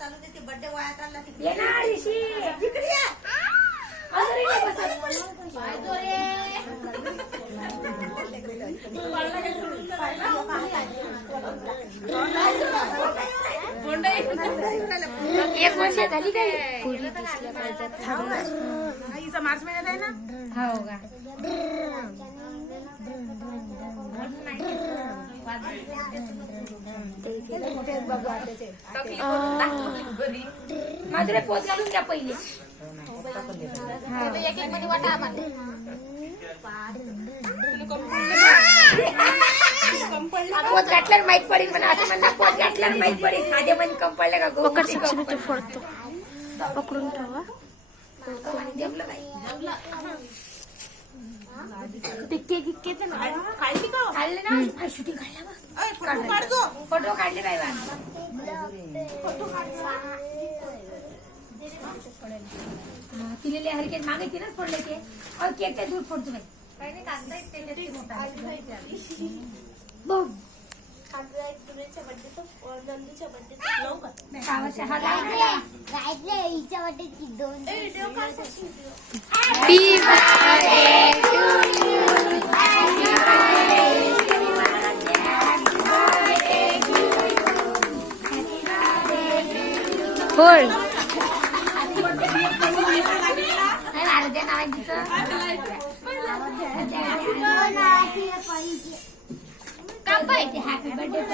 चालू दे ते बर्थडे वाया चालला तिकडे. ये ना ऋषी तिकडे ये. अरे नाही बसत. पाहिजो रे. एक वर्ष झाली काय पूर्वी दिसल्या पाहिजे आईचा मार्च महिन्यात आहे ना. हो का माधुरे पोच घालून द्या पहिले. एक एक मध्ये वाटा आम्हाला. पोत घातल्यावर माहित पडेल पण असं म्हणणार पोत घातल्यावर माहित पडेल. साधे पण कम पडले का गो फोडतो पकडून ठेवा. जमलं नाही खाल्ले ना शूटिंग काढला फोटो काढले काय तिले हरकेत मागे तिनच फोडले ते और केक ते दूध फोडतो बाई होय हॅपी बर्थडे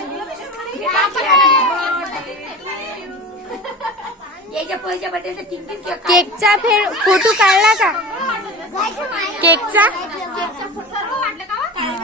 याच्या पहिल्या बर्थडेचा 3 केक केकचा फेर फोटो काढला का केकचा केकचा फोटो